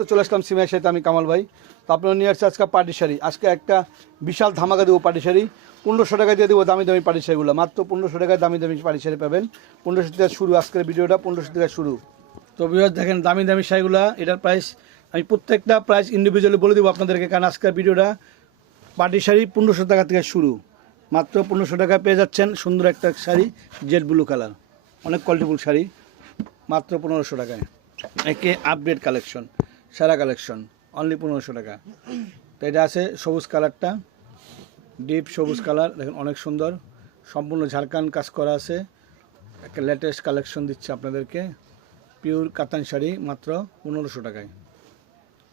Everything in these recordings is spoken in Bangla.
তো চলে আসলাম সিমের সাথে আমি কামাল ভাই। তো আপনারা নিয়ে আসছে আজকে পাটি শাড়ি। আজকে একটা বিশাল ধামাকা দেবো পাটি শাড়ি। পনেরোশো টাকা দিয়ে দেবো দামি দামি পাটি শাড়িগুলো। মাত্র পনেরোশো টাকায় দামি দামি পাটি শাড়ি পাবেন। পনেরোশো টাকা শুরু আজকের ভিডিওটা, পনেরোশো টাকা শুরু। তো বিহার দেখেন দামি দামি শাড়িগুলো, এটার প্রাইস আমি প্রত্যেকটা প্রাইস ইন্ডিভিজুয়ালি বলে দেবো আপনাদেরকে, কারণ আজকের ভিডিওটা পাটি শাড়ি পনেরোশো টাকা থেকে শুরু। মাত্র পনেরোশো টাকায় পেয়ে যাচ্ছেন সুন্দর একটা শাড়ি জেড ব্লু কালার অনেক কোয়ালিটিফুল শাড়ি, মাত্র পনেরোশো টাকায়। একে আপডেট কালেকশন সারা কালেকশন অনলি পনেরোশো টাকা। তো এটা আছে সবুজ কালারটা ডিপ সবুজ কালার, দেখেন অনেক সুন্দর। সম্পূর্ণ ঝাড়খান কাজ করা আছে। একটা লেটেস্ট কালেকশন দিচ্ছে আপনাদেরকে। পিওর কাতান শাড়ি মাত্র পনেরোশো টাকায়।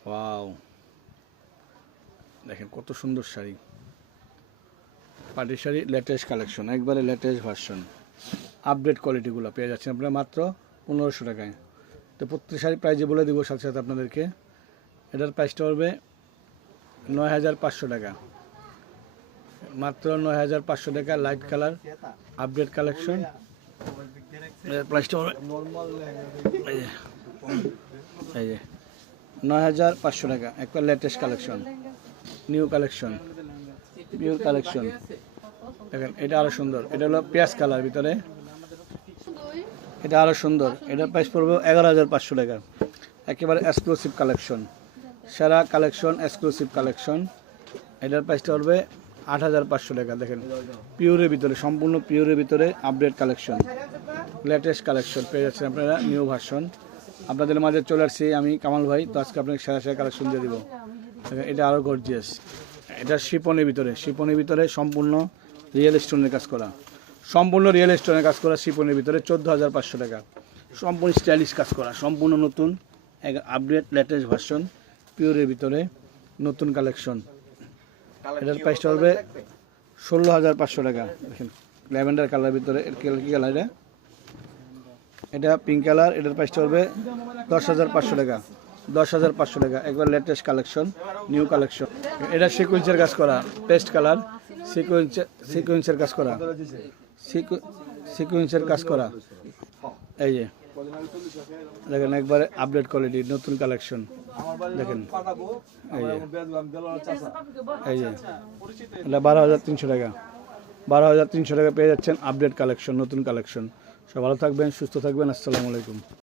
ওয়াও দেখেন কত সুন্দর শাড়ি। পাটি শাড়ি লেটেস্ট কালেকশন একবারে লেটেস্ট ভার্সন আপডেট কোয়ালিটিগুলো পেয়ে যাচ্ছেন আপনারা মাত্র পনেরোশো টাকায়। তো প্রত্যেক শাড়ি প্রাইজে বলে দিব সাথে সাথে আপনাদেরকে। এটার প্রাইসটা পড়বে নয় হাজার পাঁচশো টাকা। মাত্র নয় হাজার পাঁচশো টাকা লাইট কালার আপডেট কালেকশন প্রাইসটা নয় হাজার পাঁচশো টাকা। একটা latest collection new collection pure collection দেখেন, এটা আরও সুন্দর। এটা হলো পেঁয়াজ কালার ভিতরে। এটা আরও সুন্দর। এটার প্রাইস পড়বে এগারো হাজার পাঁচশো টাকা। একেবারে এক্সক্লুসিভ কালেকশন সেরা কালেকশন এক্সক্লুসিভ কালেকশন এটার প্রাইসটা পড়বে আট হাজার পাঁচশো টাকা, দেখেন। পিওরের ভিতরে, সম্পূর্ণ পিওরের ভিতরে আপডেট কালেকশন লেটেস্ট কালেকশন পেয়ে যাচ্ছেন আপনারা নিউ ভার্সন আপনাদের মাঝে চলে আসছি আমি কামাল ভাই, তো আজকে আপনাকে সেরা সেরা কালেকশন দিয়ে দিব। এটা আরও গর্জিয়াস এটা শিপনের ভিতরে শিপনের ভিতরে সম্পূর্ণ রিয়েল স্টোনের কাজ করা। সম্পূর্ণ রিয়েল স্টোনের কাজ করা শিপনের ভিতরে চোদ্দ হাজার পাঁচশো টাকা। সম্পূর্ণ স্টাইলিশ কাজ করা সম্পূর্ণ নতুন এক আপডেট লেটেস্ট ভার্সন পিওরের ভিতরে নতুন কালেকশন এটার প্রাইসটা হবে ষোলো হাজার পাঁচশো টাকা। দেখেন ল্যাভেন্ডার কালার ভিতরে কী কালার এটা? এটা পিঙ্ক কালার এটার প্রাইসটা হবে দশ হাজার পাঁচশো টাকা। দশ হাজার পাঁচশো টাকা। একবার লেটেস্ট কালেকশন নিউ কালেকশন এটা সিকুয়েন্সের কাজ করা পেস্ট কালার সিকুয়েন্স সিকুয়েন্সের কাজ করা। সিকুয়েন্সের কাজ করা। এই যে, দেখেন একবারে আপডেট কোয়ালিটি নতুন কালেকশন দেখেন, এই যে এটা বারো হাজার তিনশো টাকা। বারো হাজার তিনশো টাকা পেয়ে যাচ্ছেন আপডেট কালেকশন নতুন কালেকশন সব ভালো থাকবেন, সুস্থ থাকবেন, আসসালামু আলাইকুম।